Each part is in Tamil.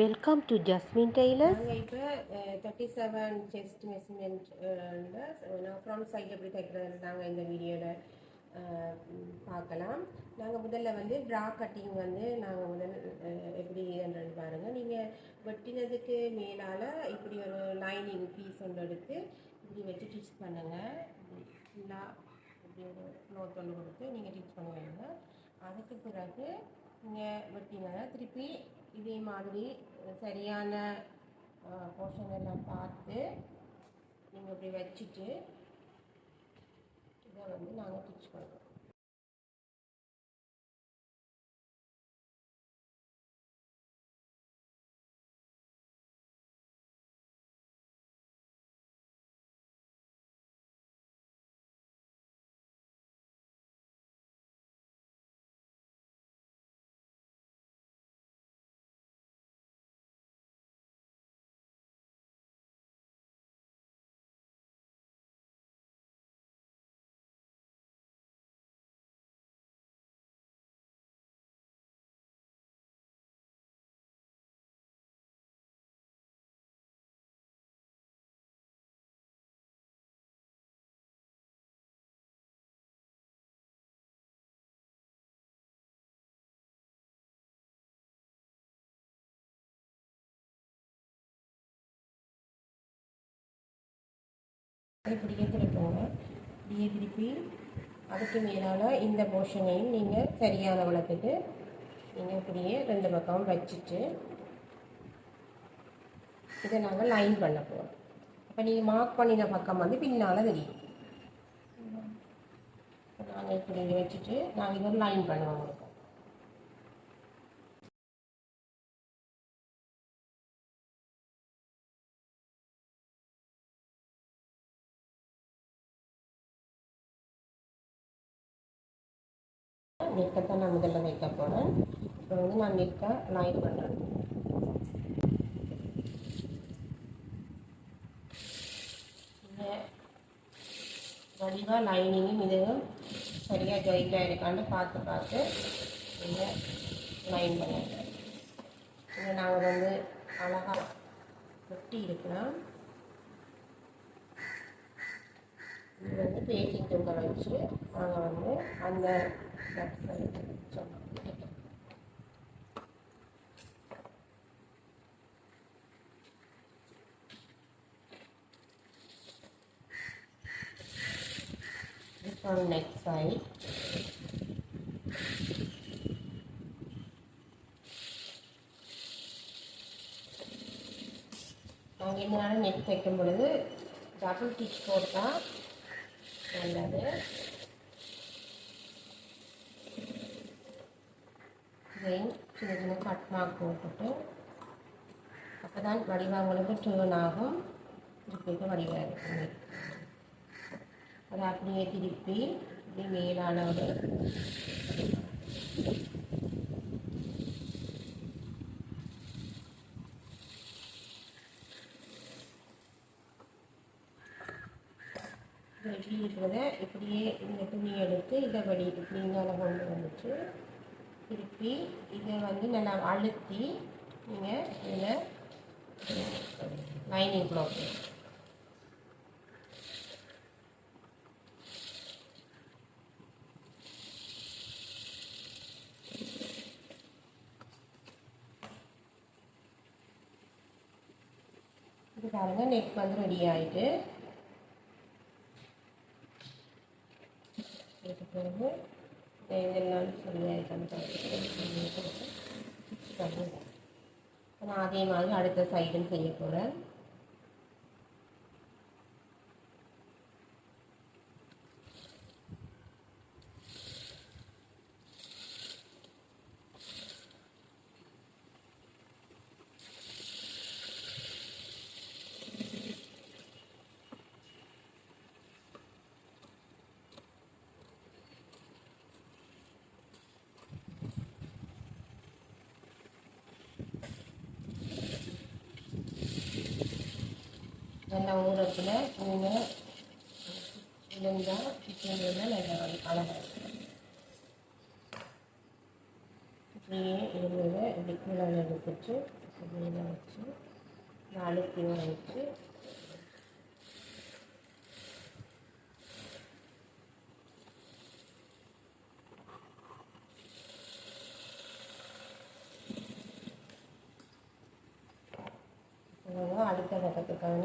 Welcome to Jasmine tailors. நாங்கள் இப்போ 37 செஸ்ட் மெஷர்மெண்ட் நான் ஃப்ரண்ட் சைடு எப்படி தைக்கிறது நாங்கள் இந்த வீடியோவில் பார்க்கலாம். நாங்கள் முதல்ல வந்து ப்ரா கட்டிங் வந்து நாங்கள் எப்படின்றது பாருங்கள். நீங்கள் வெட்டினதுக்கு மேலால் இப்படி ஒரு லைனிங் பீஸ் ஒன்று எடுத்து இப்படி வச்சு ஸ்டிச் பண்ணுங்கள். ஃபுல்லாக இப்படி ஒரு க்ளோத் ஒன்று கொடுத்து நீங்கள் ஸ்டிச் பண்ணுவீங்க. அதுக்கு பிறகு நீங்கள் வெட்டினதை திருப்பி இதே மாதிரி சரியான போர்ஷன் எல்லாம் பார்த்து நீங்கள் இப்படி வச்சுட்டு இதை வந்து நாங்கள் ஸ்டிச் பண்ணுறோம். இப்படியே திருப்போங்க. இப்படியே திருப்பி அதுக்கு மேலால் இந்த போர்ஷனையும் நீங்கள் சரியான வளர்த்துட்டு நீங்கள் இப்படியே ரெண்டு பக்கமும் வச்சுட்டு இதை நாங்கள் லைன் பண்ண போகிறோம். அப்போ நீங்கள் மார்க் பண்ணின பக்கம் வந்து பின்னால் தெரியும். நாங்கள் இப்படி வச்சுட்டு நாங்கள் இதை லைன் பண்ணுவோம். நெக்கை நான் முதல்ல வைக்க போகிறேன். இப்போ வந்து நான் நெக்கை லைன் பண்ணுறேன். வடிவாக லைனிங்கும் இதுவும் சரியாக ஜாயிண்டாக இருக்கான்னு பார்த்து நீங்கள் லைன் பண்ணுங்க. இதை நாங்கள் வந்து அழகாக வெட்டி இருக்கலாம். இது வந்து பேக்கிங் துண்டை வச்சு நாங்கள் வந்து அந்த லெஃப்ட் சைடு சொன்னோம். on next side. நாங்கள் இந்த நெட் தைக்கும் பொழுது டபுள் ஸ்டிச் போட்டால் நல்லது. இதையும் சின்ன சின்ன கட் மார்க் போட்டுட்டு அப்போ தான் வடிவங்களுக்கு டேர்ன் ஆகும். திருப்பி வடிவாக இருக்கும். அதை அப்படியே திருப்பி இப்படி மேலான ஒரு இப்படி இருக்கிறத இப்படியே இந்த துணி எடுத்து இதை வடி இப்படி மேலே கொண்டு வந்துட்டு திருப்பி இதை வந்து நல்லா அழுத்தி நீங்கள் இதில் லைனிங் க்ளாத் இது பாருங்கள். நெக் வந்து ரெடி ஆகிட்டு இதுக்கு பிறகு இதெல்லாம் சரியாயிட்டான்னு நான் அதே மாதிரி அடுத்த சைடும் செய்ய போகிறேன். நல்ல ஊரத்தில் நீங்கள் விழுந்தால் கிச்சனில் நல்ல அழகாக இப்படியே இருந்ததை இப்படி கீழே எடுத்துட்டு இப்படியே வச்சு அழுத்தி வச்சு அடுத்த பக்கத்துக்கான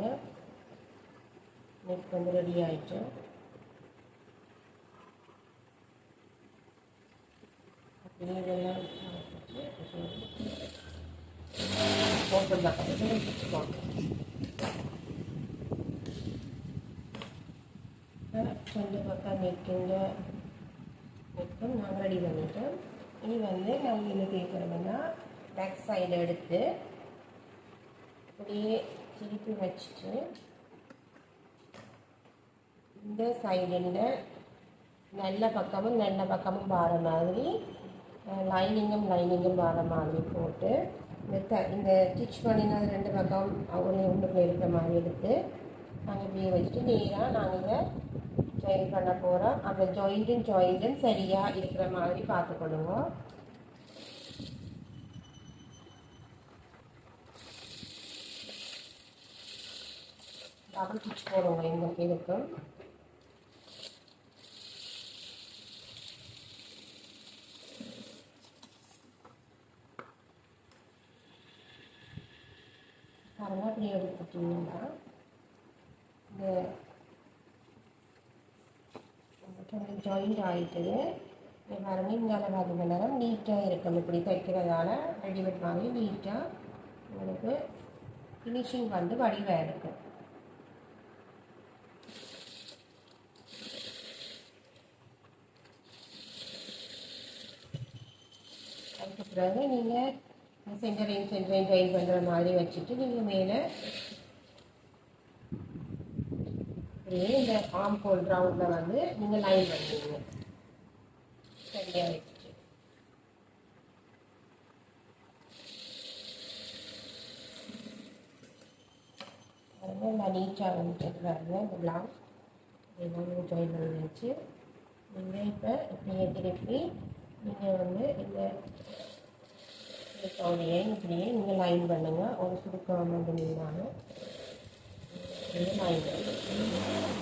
நெக் வந்து ரெடி ஆகிட்டு அப்படியே இதெல்லாம் ஓப்பன் பக்கத்துக்கு வச்சுக்கோங்க. ரெண்டு பக்கம் நெக்கும் நாங்கள் ரெடி பண்ணிட்டோம். இனி வந்து நாங்கள் என்ன கேட்குறோம்னா பேக் சைடு எடுத்து அப்படியே திருப்பி வச்சுட்டு இந்த சைடில் நல்ல பக்கமும் வர மாதிரி லைனிங்கும் வர மாதிரி போட்டு இந்த ஸ்டிச் பண்ணின ரெண்டு பக்கம் ஒன்றுக்குள்ள இருக்கிற மாதிரி எடுத்து நாங்கள் இப்படியே வச்சுட்டு நேராக நாங்கள் இதை ஜாயின் பண்ண போகிறோம். அந்த ஜாயிண்ட்டும் சரியாக இருக்கிற மாதிரி பார்த்துக்கொள்ளுங்க. டபுள் ஸ்டிச் போடுவோம் இந்த இதுக்கும். பாருங்க அப்படி எடுத்துட்டிங்கன்னா இந்த ஜாயிண்ட் ஆகிட்டுது. பாருங்க இங்கால பார்த்திங்க நேரம் நீட்டாக இருக்கும். இப்படி தைக்கிறதால ரெடிமேட் மாதிரி நீட்டாக உங்களுக்கு ஃபினிஷிங் வந்து வடிவாக இருக்கும். அதுக்கு பிறகு நீங்கள் சென்டரையும் ஜாயின் பண்ணுற மாதிரி வச்சுட்டு நீங்கள் மேலே அப்படியே இந்த ஆம் ஹோல் ரவுண்டில் வந்து நீங்கள் லைன் பண்ணுவீங்க சரியாக வச்சுட்டு. நான் நீட்டாக வந்துட்டு பாருங்க இந்த பிளவுஸ் இதெல்லாம் ஜாயின் பண்ணி வச்சு நீங்கள் இப்போ இப்படியே திருப்பி நீங்கள் வந்து இந்த இப்படியே நீங்கள் லைன் பண்ணுங்கள். ஒரு சுருக்கம் பண்ணிங்கனாலும் இப்படியே லைன் பண்ணுங்கள்.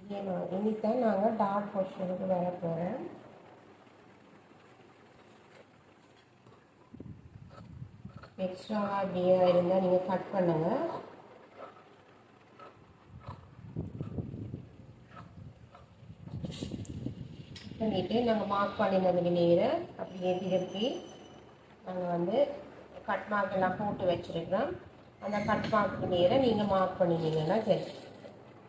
இதே மாதிரி இனித்தான் நாங்கள் டாட் போர்ஷனுக்கு வர போகிறேன். எக்ஸ்ட்ரா அப்படியே இருந்தால் நீங்கள் கட் பண்ணுங்கள். பண்ணிவிட்டு நாங்கள் மார்க் பண்ணினதுக்கு நேரம் அப்படியே திருப்பி நாங்கள் வந்து கட் மார்க் எல்லாம் போட்டு வச்சுருக்கிறோம். அந்த கட் மார்க்கு நேரம் நீங்கள் மார்க் பண்ணினீங்கன்னா சரி.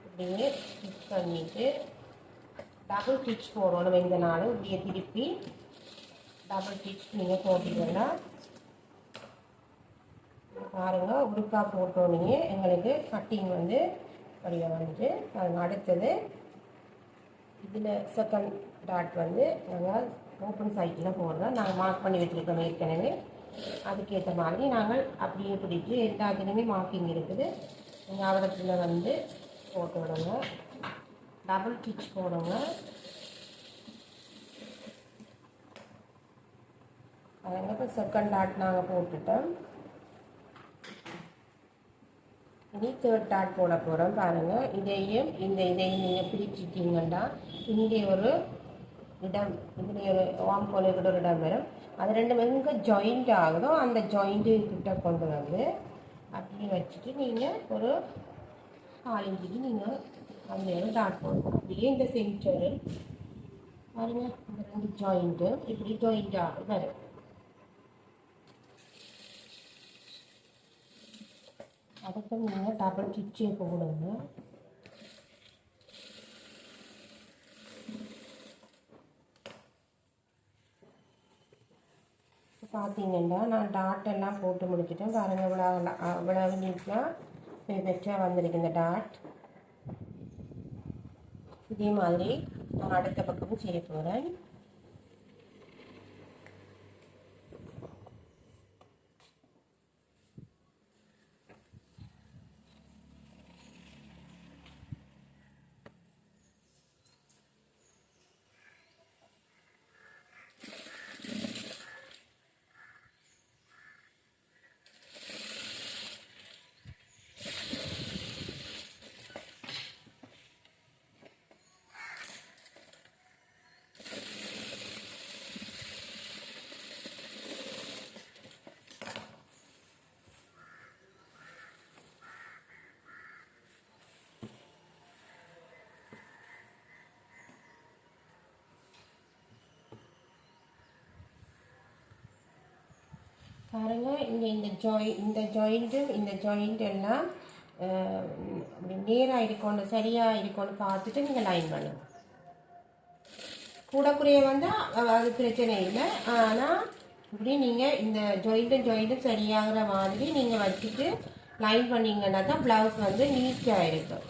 இப்படியே ஸ்டிச் பண்ணிவிட்டு டபுள் ஸ்டிச் போடணும். இந்த நாள் இப்படியே திருப்பி டபுள் ஸ்டிச் நீங்கள் போட்டிங்கன்னா பாருங்கள் ஒருக்கா போட்டோன்னே எங்களுக்கு கட்டிங் வந்து வடிவம் வந்து பாருங்கள். அடுத்தது இதில் செகண்ட் டாட் வந்து நாங்கள் ஓப்பன் சைட்டில் போடுறோம். நாங்கள் மார்க் பண்ணி வச்சுருக்கோம் ஏற்கனவே. அதுக்கேற்ற மாதிரி நாங்கள் அப்படியே பிடிச்சி எல்லாத்துலேயுமே மார்க்கிங் இருக்குது. நீங்கள் அவடத்தில் வந்து போட்டு விடுங்க. டபுள் ஸ்டிச் போடுங்க. அதனால் இப்போ செகண்ட் டாட் நாங்கள் போட்டுட்டோம். இனி தேர்ட் டாட் போட போகிறோம். பாருங்கள் இதையும் நீங்கள் பிரிச்சுட்டிங்கன்னா இங்கே ஒரு இடம், இதில் ஒரு வாம் போல இருக்கிற ஒரு இடம் வரும். அது ரெண்டு எங்கே ஜாயிண்ட் ஆகுதோ அந்த ஜாயிண்ட்டு கிட்ட கொண்டு வந்து அப்படியே வச்சுட்டு நீங்கள் ஒரு 4 இன்ச்சுக்கு நீங்கள் அந்த டாட் போடணும். அப்படியே இந்த சென்டரு பாருங்கள் இந்த ரெண்டு ஜாயிண்ட்டு இப்படி ஜாயிண்ட் ஆகும் வரும். அதுக்கு நீங்கள் டபுள் ஸ்டிச்சே போடுங்க. பார்த்தீங்கன்னா நான் டாட் எல்லாம் போட்டு முடிச்சிட்டேன். பாருங்கள் இவ்வளவு நீட்டாக பெருசாக வந்திருக்கு இந்த டாட். இதே மாதிரி நான் அடுத்த பக்கமும் செய்ய போகிறேன். பாருங்கள் இங்கே இந்த ஜாயிண்ட் எல்லாம் அப்படி நேராக இருக்கணும் சரியாக இருக்கணும்னு பார்த்துட்டு நீங்கள் லைன் பண்ணுங்க. கூட குறைய வந்தால் அது பிரச்சனை இல்லை. ஆனால் இப்படி நீங்கள் இந்த ஜாயிண்ட்டும் சரியாகிற மாதிரி நீங்கள் வச்சுட்டு லைன் பண்ணிங்கன்னா தான் ப்ளவுஸ் நீட்டாக இருக்கும்.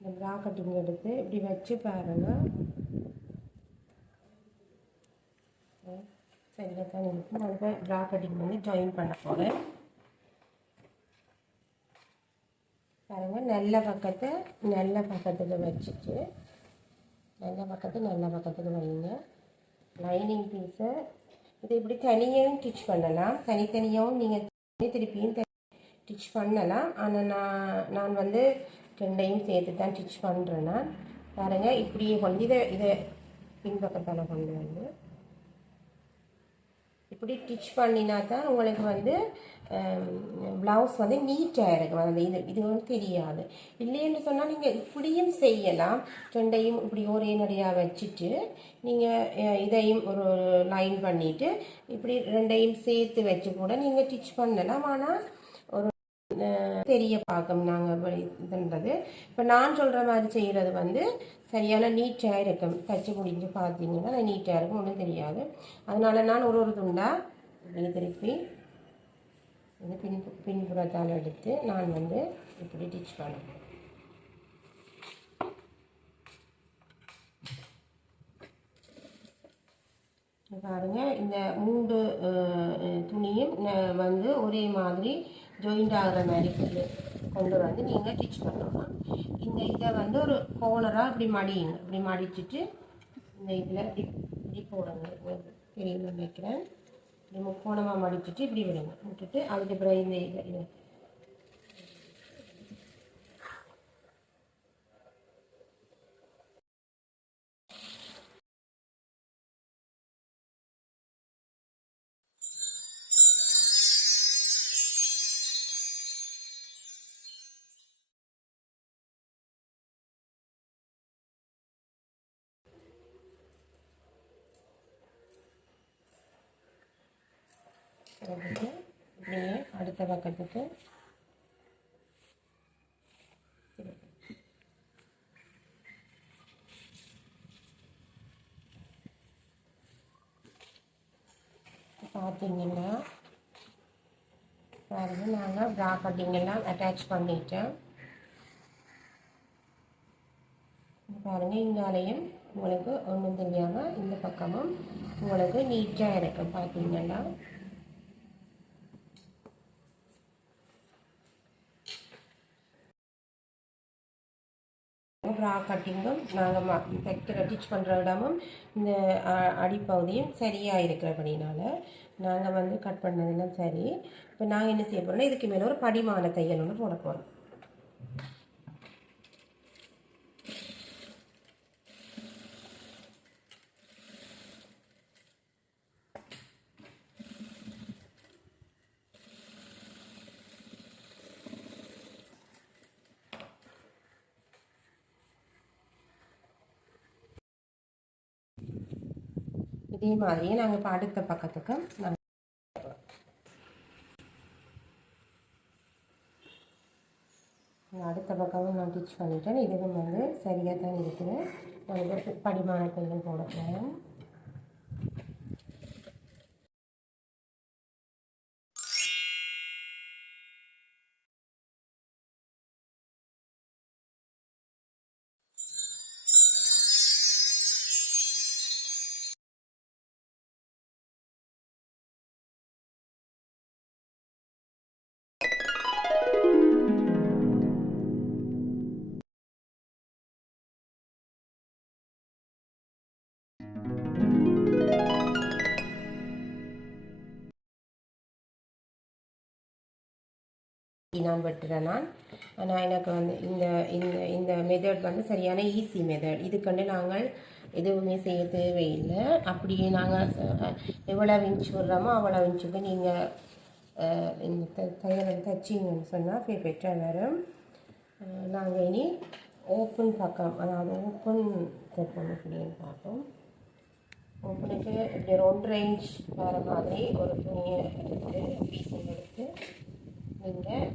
இந்த ப்ரா கட்டிங் எடுத்து இப்படி வச்சு பாருங்கள். சரியாக தான் இருக்கும். அதுக்கு ப்ரா கட்டிங் ஜாயின் பண்ண போகிறேன். பாருங்கள் நல்ல பக்கத்துக்கு வச்சுட்டு நல்ல பக்கத்துக்கு வைங்க. லைனிங் பீஸை இது இப்படி தனியாகவும் ஸ்டிச் பண்ணலாம், தனித்தனியாகவும் நீங்கள் திருப்பியும் ஸ்டிச் பண்ணலாம். ஆனால் நான் ரெண்டையும் சேர்த்து தான் ஸ்டிச் பண்ணுறேன். நான் பாருங்கள் இப்படியே இதை பின்பக்கத்தால் கொண்டு இப்படி ஸ்டிச் பண்ணினா தான் உங்களுக்கு ப்ளவுஸ் நீட்டாக இருக்கும். இது தெரியாது. இல்லைன்னு சொன்னால் நீங்கள் இப்படியும் செய்யலாம். ரெண்டையும் இப்படி ஒரே நடையாக வச்சுட்டு நீங்கள் இதையும் ஒரு லைன் பண்ணிவிட்டு இப்படி ரெண்டையும் சேர்த்து வச்சு கூட நீங்கள் ஸ்டிச் பண்ணலாம். ஆனால் ஒரு தெரிய பார்க்கும் நாங்கள் இதுன்றது. இப்போ நான் சொல்கிற மாதிரி செய்கிறது சரியான நீட்டாக இருக்கும். தச்சு முடிஞ்சு பார்த்தீங்கன்னா நீட்டாக இருக்கும், ஒன்றும் தெரியாது. அதனால் நான் ஒரு துண்டாக இப்படி திருப்பி பின்புறத்தால் எடுத்து நான் இப்படி ஸ்டிச் பண்ணுவேன். பாருங்கள் இந்த 3 துணியும் ஒரே மாதிரி ஜாயிண்ட் ஆகிற மாதிரி கொண்டு நீங்கள் ஸ்டிச் பண்ணலாம். இதை ஒரு கோனராக இப்படி மடியுங்க. இப்படி மடிச்சுட்டு இந்த இதில் இப்படி போடுங்க. தெரியுங்க வைக்கிறேன். இப்படி முக்கோணமாக மடிச்சுட்டு இப்படி விட்டுட்டு அதுக்கு பிறகு இந்த இதை இப்படியே அடுத்த பக்கத்துக்கு பார்த்தீங்கன்னா பாருங்க, நாங்கள் ப்ரா கட்டிங் எல்லாம் அட்டாச் பண்ணிட்டேன். பாருங்கள், இங்காலையும் உங்களுக்கு ஒன்றும் தெரியாமல் இந்த பக்கமும் உங்களுக்கு நீட்டாக இருக்கும். பார்த்தீங்கன்னா ப்ரா கட்டிங்கும் நாங்கள் தைக்கிற டிச் பண்ணுற இடமும் இந்த அடிப்பகுதியும் சரியாக இருக்கிறபடினால நாங்கள் வந்து கட் பண்ணதெல்லாம் சரி. இப்போ நாங்கள் என்ன செய்ய போகிறோம்னா, இதுக்கு மேலே ஒரு படிமான தையல் ஒன்று போட போகிறோம். இதே மாதிரியே நாங்கள் இப்போ அடுத்த பக்கத்துக்கு அடுத்த பக்கமும் நான் டிச் பண்ணிட்டேன். இதுவும் வந்து சரியாக தான் இருக்குது. நான் படிமான தையல் போட போகிறேன். நான் வெட்டுறேன். ஆனால் எனக்கு வந்து இந்த இந்த இந்த மெத்தட் வந்து சரியான ஈஸி மெத்தட். இதுக்கண்டு நாங்கள் எதுவுமே செய்ய தேவையில்லை. அப்படியே நாங்கள் எவ்வளோ இன்ச் விடுறோமோ அவ்வளோ இன்ச்சுக்கு நீங்கள் இந்த தையலை தைச்சிங்கன்னு சொன்னால் பெற்றால் வரும். நாங்கள் இனி ஓப்பன் பக்கம், அதாவது ஓப்பன் தைப்போம் அப்படின்னு பார்ப்போம். ஓப்பனுக்கு இப்படி 1.5 இன்ச் வர மாதிரி ஒரு துணியை எடுத்து பீஸை எடுத்து நீங்கள்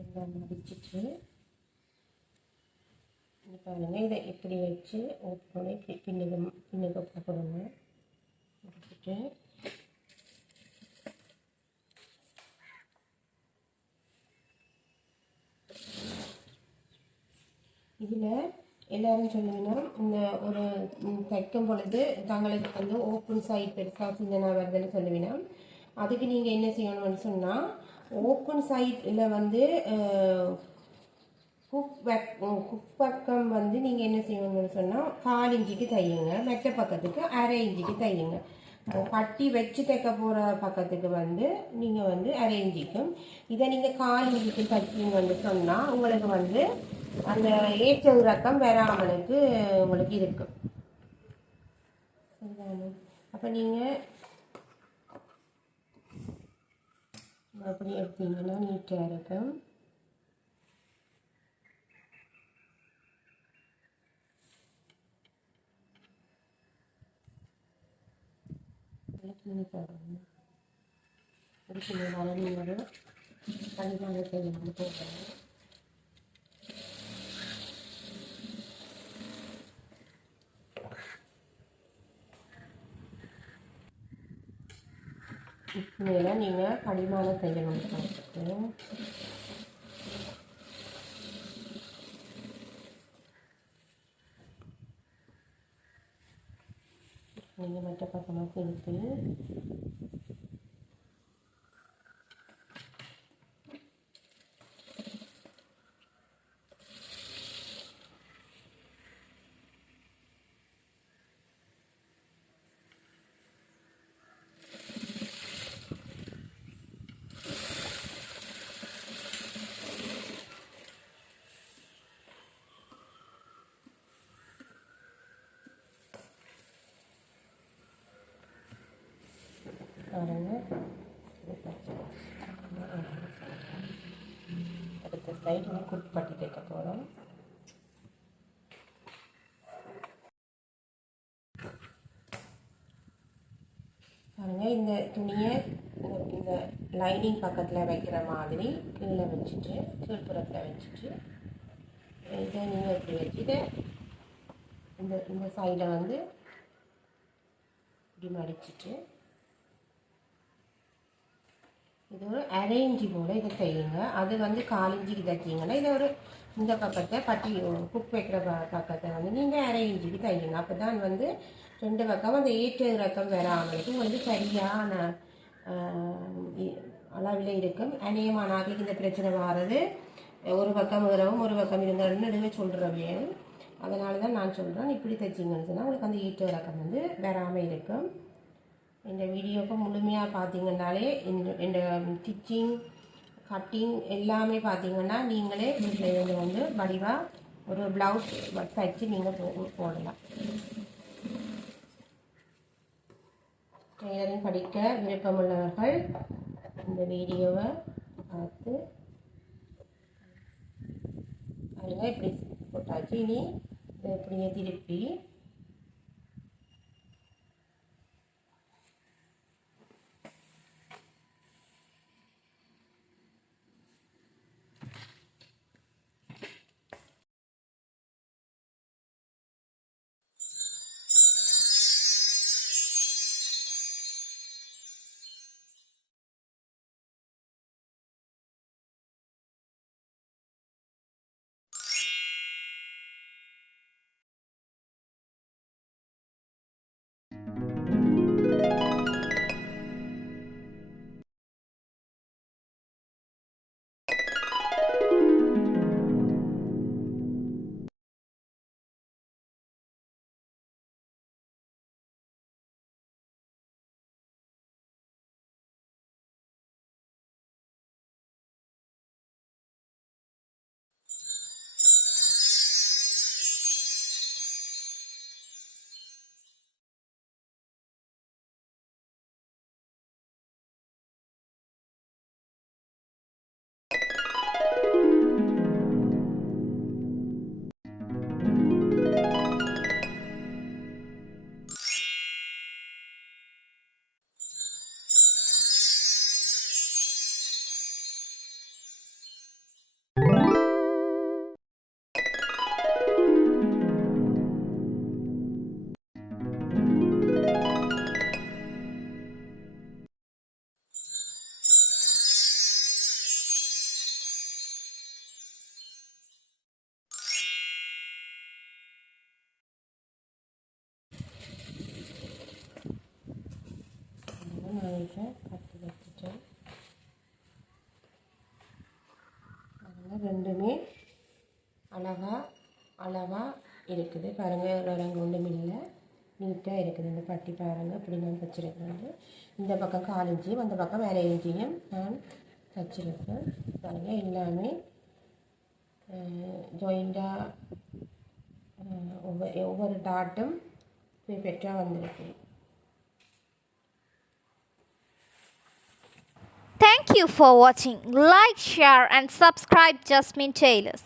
எல்லாம் முடிச்சிட்டு பாருங்கள், இதை இப்படி வச்சு ஓப்பனை பின்னுக்கு போடுங்க. முடிச்சுட்டு இதில் எல்லோரும் சொல்லுங்கன்னா, இந்த ஒரு தைக்கும் பொழுது தங்களுக்கு வந்து ஓப்பன் சைட் பெருசாக சின்னதாக வருதுன்னு சொல்லுவீங்கன்னா, அதுக்கு நீங்கள் என்ன செய்யணும்னு சொன்னால், ஓப்பன் சைட்டில் வந்து குக் பக்கம் வந்து நீங்கள் என்ன செய்யணும்னு சொன்னால் 4 இன்ச்சுக்கு தையுங்க. மற்ற பக்கத்துக்கு 1/2 இன்ச்சுக்கு தையுங்க. பட்டி வச்சு தைக்க போகிற பக்கத்துக்கு வந்து நீங்கள் வந்து 1/2 இன்ச்சுக்கும், இதை நீங்கள் 4 இன்ச்சுக்கு தைச்சிங்கன்னு சொன்னால் உங்களுக்கு வந்து அந்த ஏற்ற இறக்கம் வராமலுக்கு உங்களுக்கு இருக்கும். அப்போ நீங்கள் அப்படி எடுத்தீங்கன்னா நீட்டாக இருக்கும். கிளி போடணும். அதுக்கு மேலே நீங்கள் கண்டிப்பாக செய்யணும் போகணும். மேலே நீங்கள் படிமான தையல் பார்த்துட்டு நீங்கள் மற்ற பக்கமாக திருப்பி அடுத்த சைடு குட்டி தைக்க போகிறோம். பாருங்கள், இந்த துணியை இந்த லைனிங் பக்கத்தில் வைக்கிற மாதிரி கீழே வச்சுட்டு கீழ்ப்புறத்தில் வச்சுட்டு இதை நீங்கள் இப்படி வச்சு இதை இந்த சைடில் வந்து இப்படி மடிச்சிட்டு இது ஒரு அரேஞ்சி போல் இதை தையுங்க. அது வந்து 4 இன்ச்சுக்கு தைச்சிங்கன்னா இதை ஒரு இந்த பக்கத்தை பட்டி குக் வைக்கிற பக்கத்தை வந்து நீங்கள் அரேஞ்சுக்கு தையுங்க. அப்போ தான் வந்து 2 பக்கம் அந்த ஏற்ற இறக்கம் வராமலுக்கு உங்களுக்கு சரியான அளவில் இருக்கும். அநேகமான நாட்களுக்கு இந்த பிரச்சனை வர்றது ஒரு பக்கம் இரவும் ஒரு பக்கம் இருங்கன்னு நடுவே சொல்கிறவே. அதனால தான் நான் சொல்கிறேன், இப்படி தைச்சிங்கன்னு சொன்னால் உங்களுக்கு அந்த ஏற்ற இறக்கம் வந்து வராமல் இருக்கும். இந்த வீடியோவுக்கு முழுமையாக பார்த்தீங்கன்னாலே இந்த ஸ்டிச்சிங் கட்டிங் எல்லாமே பார்த்தீங்கன்னா நீங்களே வீட்டில் இருந்து வந்து வடிவாக ஒரு ப்ளவுஸ் தைச்சு நீங்கள் போடலாம். டெய்லரிங் படிக்க விருப்பமுள்ளவர்கள் இந்த வீடியோவை பார்த்து பாருங்க. இப்படி போட்டாச்சு. இனி இதை இப்படியே திருப்பி கட்டி வச்சுட்டேன். ரெண்டுமே அளவாக இருக்குது பாருங்கள். ரங்கு ஒன்றும் இல்லை, நீட்டாக இருக்குது. இந்த பட்டி பாருங்கள் இப்படி நான் தைச்சிருக்கேன். இந்த பக்கம் 4 இன்ச்சியும் அந்த பக்கம் வேறு இன்ச்சியும் நான் தைச்சிருக்கேன் பாருங்கள். எல்லாமே ஜாயிண்டாக ஒவ்வொரு டாட்டும் பெற்றாக வந்திருக்கு. Thank you for watching. Like, share and subscribe Jasmine Tailors.